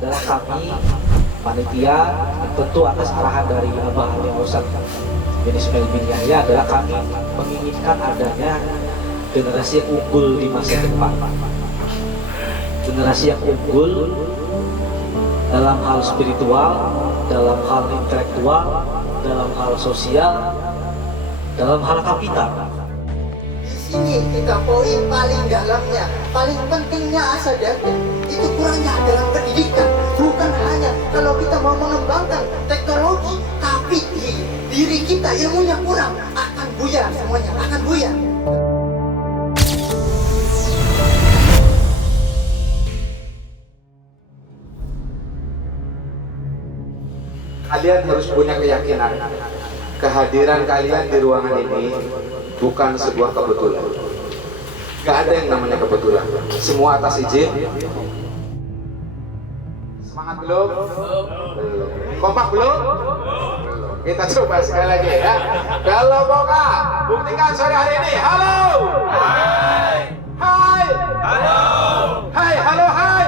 adalah kami panitia, tentu atas arahan dari Abah Ali Ustaz bin Ismail bin Yahya, adalah kami menginginkan adanya generasi yang unggul di masa depan, generasi yang unggul dalam hal spiritual, dalam hal intelektual, dalam hal sosial, dalam hal kapital. Di sini kita poin paling dalamnya, paling pentingnya Asadaten itu kurangnya dalam pendidikan. Bukan hanya kalau kita mau mengembangkan teknologi, tapi di diri kita ilmunya kurang, akan buyar semuanya, akan buyar. Kalian harus punya keyakinan kehadiran kalian di ruangan ini bukan sebuah kebetulan. Gak ada yang namanya kebetulan, semua atas izin. Semangat belum? Kompak belum? Kita coba sekali lagi ya. Kalau boka, buktikan sore hari ini. Halo. Hai. Hai. Halo. Hai. Halo. Hai.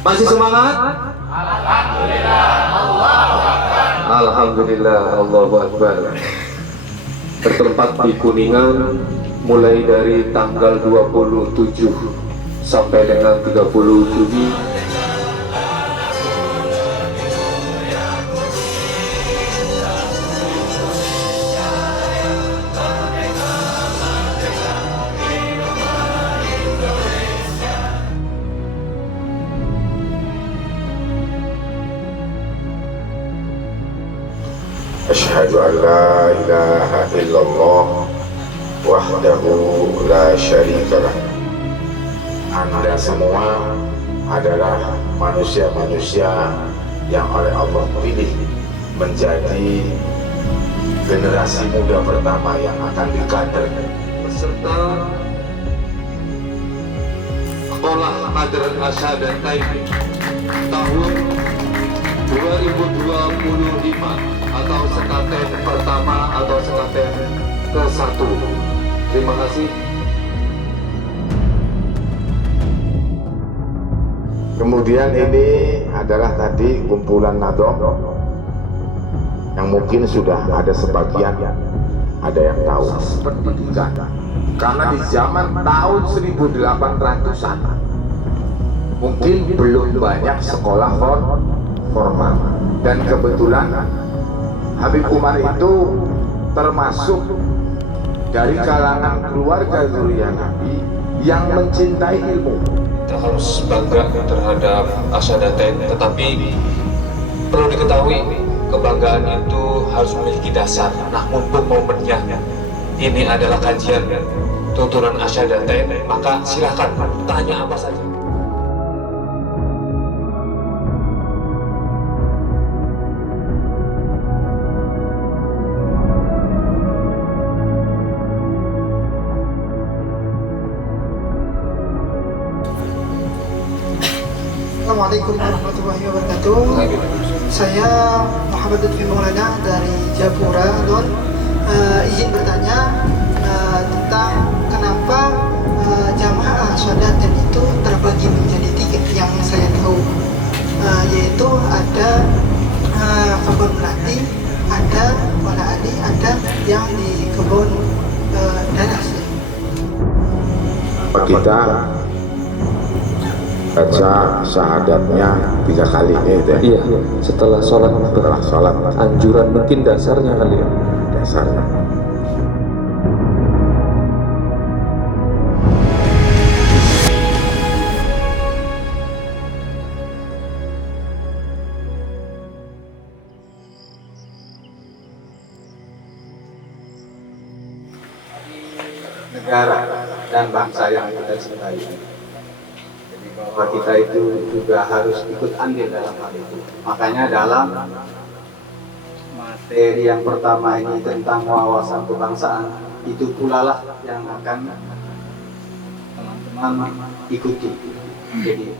Masih semangat? Alhamdulillah, Allahu Akbar. Alhamdulillah, Allahu Akbar. Bertempat di Kuningan mulai dari tanggal 27 sampai dengan 30 Juni. Asyhadu an la ilaha illallah wahdahu la syarikalah. Anda semua adalah manusia-manusia yang oleh Allah pilih menjadi generasi muda pertama yang akan dikader Beserta Sekolah Kaderan Asyadatain tahun 2025 atau sekaten pertama atau sekaten ke-1. Terima kasih. Kemudian ini adalah tadi kumpulan nadom yang mungkin sudah ada sebagian ada yang tahu pendidikan, karena di zaman tahun 1800-an mungkin belum banyak sekolah formal, dan kebetulan Habib Umar itu termasuk dari kalangan keluarga zuriyah Nabi yang mencintai ilmu. Kita harus bangga terhadap Asyadatain, tetapi perlu diketahui kebanggaan itu harus memiliki dasar. Nah, mumpung momennya ini adalah kajian tuturan Asyadatain, maka silakan tanya apa saja. Assalamualaikum warahmatullahi wabarakatuh. Saya Muhammad Lutfi Maulana dari Japura, Don. Izin bertanya tentang kenapa jamaah Asyadatain itu terbagi menjadi 3 yang saya tahu, yaitu ada kebun melati, ada wala ali, ada yang di kebun daras. Kita baca syahadatnya 3 kali gitu ya. Iya, setelah sholat anjuran mungkin dasarnya kali ya. Dasarnya. Negara dan bangsa yang kita cintai. Bahwa kita itu juga harus ikut andil dalam hal itu. Makanya dalam materi yang pertama ini tentang wawasan kebangsaan, itu pula lah yang akan teman-teman ikuti. Jadi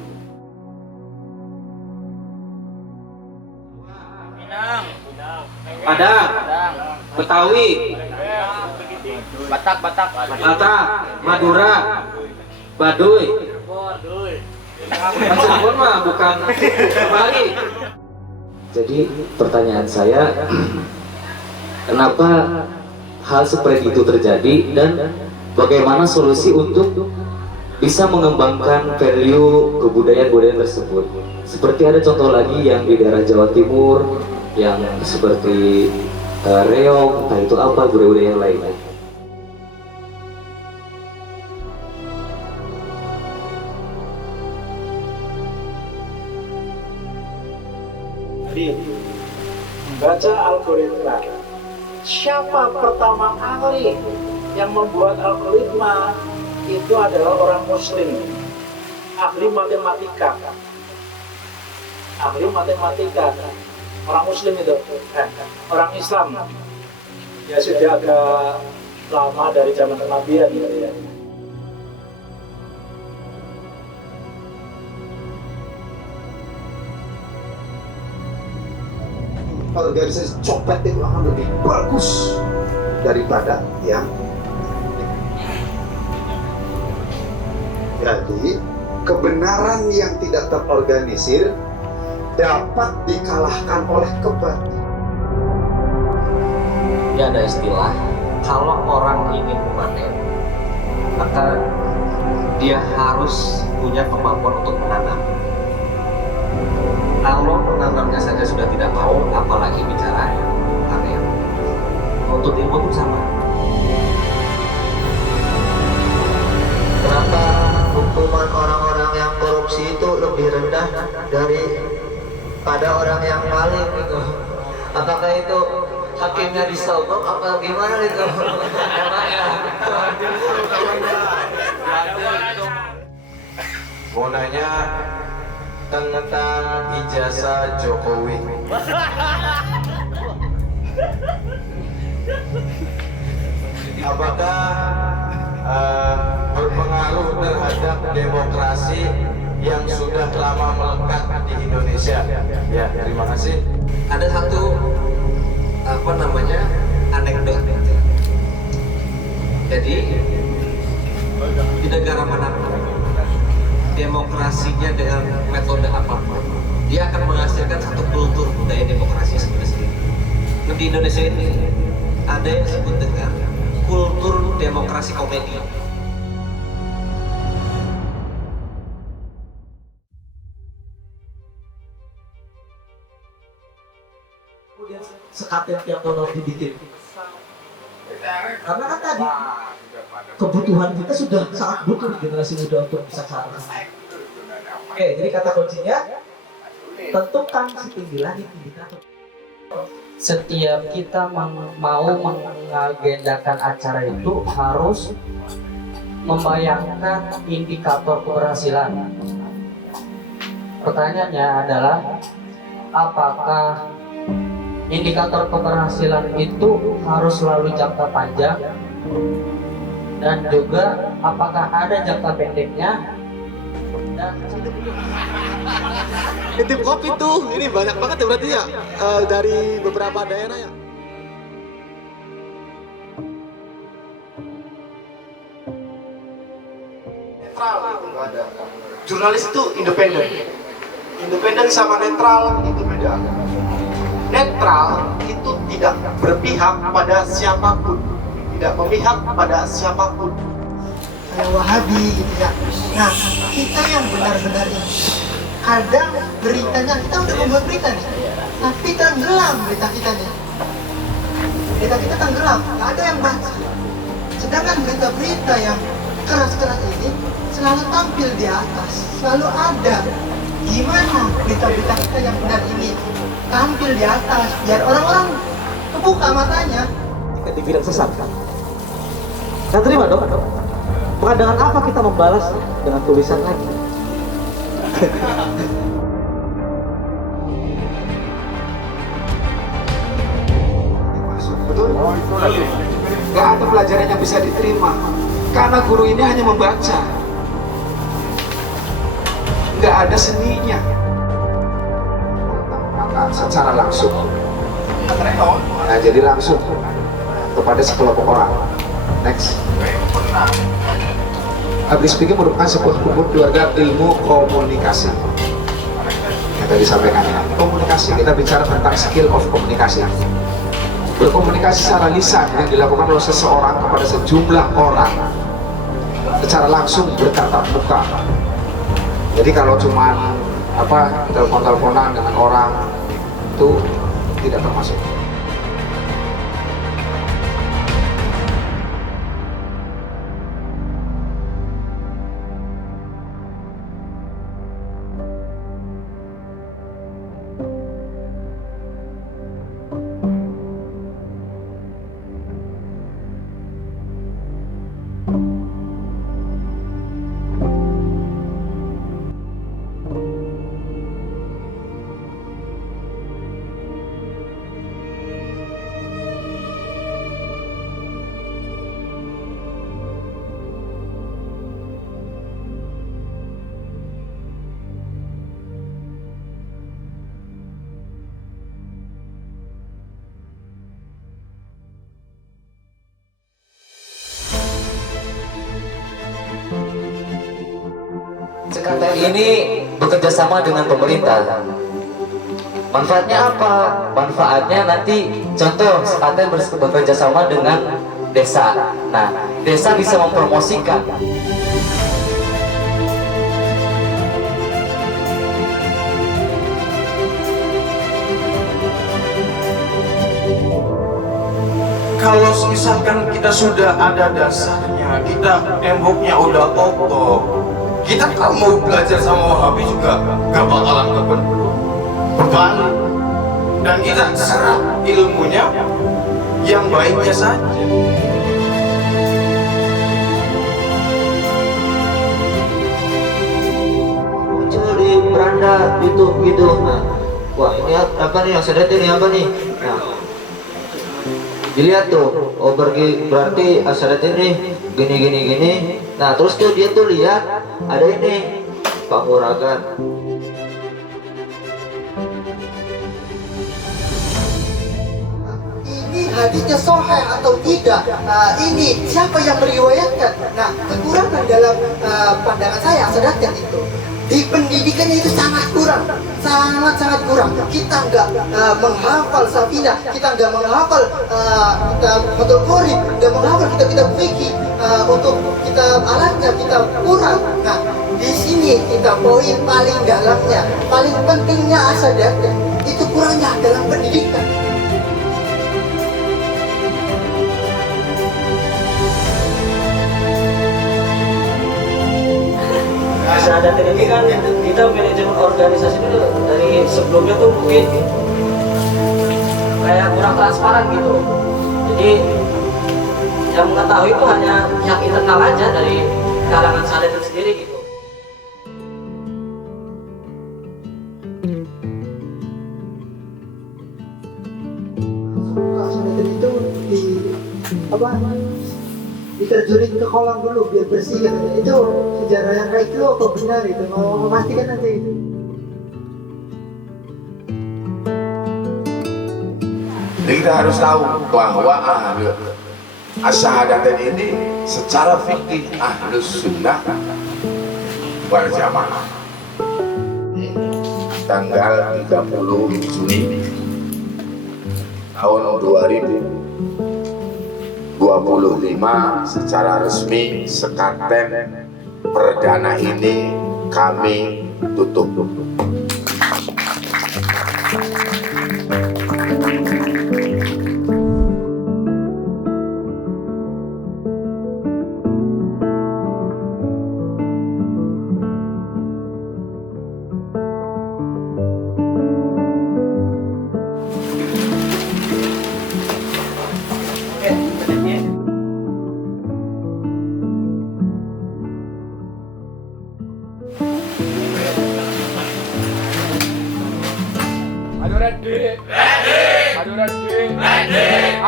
Padang, Betawi, Batak. Madura, Baduy. Cirebon mah bukan Bali. Jadi pertanyaan saya, kenapa hal seperti itu terjadi dan bagaimana solusi untuk bisa mengembangkan value kebudayaan-budayaan tersebut? Seperti ada contoh lagi yang di daerah Jawa Timur yang seperti reog, entah itu apa budaya-budaya yang lainnya. Baca algoritma. Siapa pertama kali yang membuat algoritma? Itu adalah orang Muslim, ahli matematika. Orang Muslim itu, orang Islam. Ya sudah agak lama dari zaman kenabian gitu ya. Organisasi copet itu akan lebih bagus daripada yang jadi kebenaran yang tidak terorganisir dapat dikalahkan oleh kebatilan. Ya ada istilah, kalau orang ingin memanen, maka dia harus punya kemampuan untuk menanam. Kalau menanamnya saja sudah tidak tahu, apalagi bicara panen. Untuk ilmu pun sama. Kenapa hukuman orang-orang yang korupsi itu lebih rendah daripada orang yang maling gitu? Apakah itu hakimnya disogok apa gimana itu? Mau nanya tentang ijazah Jokowi. Apakah berpengaruh terhadap demokrasi yang sudah lama melekat di Indonesia? Ya, terima kasih. Ada satu anekdot. Jadi di negara manapun demokrasinya dengan metode apapun, dia akan menghasilkan satu kultur budaya demokrasi sendiri. Nah, di Indonesia ini ada yang disebut dengan kultur demokrasi komedi. Kemudian sekaten tiap tahun harus dibikin. Karena kan tadi kebutuhan kita sudah sangat butuh di generasi muda untuk bisa sana. Oke, jadi kata kuncinya tentukan setinggi langit indikator. Setiap kita mau mengagendakan acara itu harus membayangkan indikator keberhasilan. Pertanyaannya adalah, apakah indikator keberhasilan itu harus selalu jangka panjang, dan juga apakah ada jangka pendeknya? Dan Titip kopi tuh, ini banyak banget ya berarti ya, dari beberapa daerah ya. Netral itu nggak ada. Jurnalis itu independen. Independen sama netral itu beda. Netral itu tidak berpihak pada siapapun, tidak memihak pada siapapun. Kayak Wahabi gitu ya. Nah, kita yang benar-benar ini kadang beritanya kita udah membuat berita nih, tapi tenggelam berita kita nih. Berita kita tenggelam, nggak ada yang baca. Sedangkan berita-berita yang keras-keras ini selalu tampil di atas, selalu ada. Gimana berita-berita kita yang benar ini tampil di atas, biar orang-orang kebuka matanya. Jika dibilang sesat kan? Kan terima dong. Maka dengan apa kita membalas? Dengan tulisan lagi. Betul? Gak ada pelajaran yang bisa diterima karena guru ini hanya membaca, gak ada seninya. Secara langsung Nah, jadi langsung kepada sekelompok orang. Next. Public speaking merupakan sebuah kumpulan keluarga ilmu komunikasi. Yang tadi disampaikan ya. Komunikasi, kita bicara tentang skill of komunikasi. Berkomunikasi secara lisan yang dilakukan oleh seseorang kepada sejumlah orang secara langsung bertatap muka. Jadi kalau cuma telepon-teleponan dengan orang itu tidak termasuk. Sekaten ini bekerja sama dengan pemerintah. Manfaatnya apa? Manfaatnya nanti contoh Sekaten bekerja sama dengan desa. Nah, desa bisa mempromosikan. Kalau misalkan kita sudah ada dasarnya, kita temboknya udah kokoh, kita kalau mau belajar sama Wahabi juga gak bakalan kebalik. Dan kita serap ilmunya yang baiknya saja. Muncul di beranda YouTube gitu. Nah, wah ini apa nih yang sedang ini apa nih? Nah, dilihat tuh, oh berarti asadat ini gini. Nah terus tuh dia tuh lihat ada ini panguragan. Ini hadisnya sahih atau tidak? Ini siapa yang meriwayatkan? Nah, kekurangan dalam pandangan saya asadatkan itu di pendidikannya itu sangat kurang, sangat kurang. Kita nggak menghafal Safinah, kita nggak menghafal kita Fathul Qorib, nggak menghafal kita fikih, untuk kita alatnya kita kurang. Nah, di sini kita poin paling dalamnya, paling pentingnya asadatkan itu kurangnya dalam pendidikan. Asadat ini kan kita manajemen organisasi itu dari sebelumnya tuh mungkin kayak kurang transparan gitu. Jadi yang mengetahui itu hanya pihak internal aja dari kalangan Sadat itu sendiri gitu. Asadatkan itu diterjunin ke kolam dulu biar bersih katanya. Itu sejarah yang kayak itu apa benar itu? Mau memastikan nanti itu. Jadi kita harus tahu bahwa asyhadatan ini secara fikih ahlus sunnah wal jamaah. Tanggal 30 Juni tahun 2025 secara resmi Sekaten perdana ini kami tutup.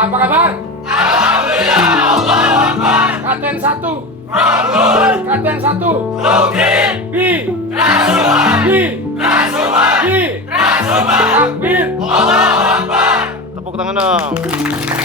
Apa kabar? Alhamdulillah, Allahu Akbar. Katen 1. Rukun. Katen 1. Rukin. Bi. Rasuman. Bi. Rasuman. Bi. Rasuman. Takbir. Allahu Akbar. Tepuk tepuk tangan dong.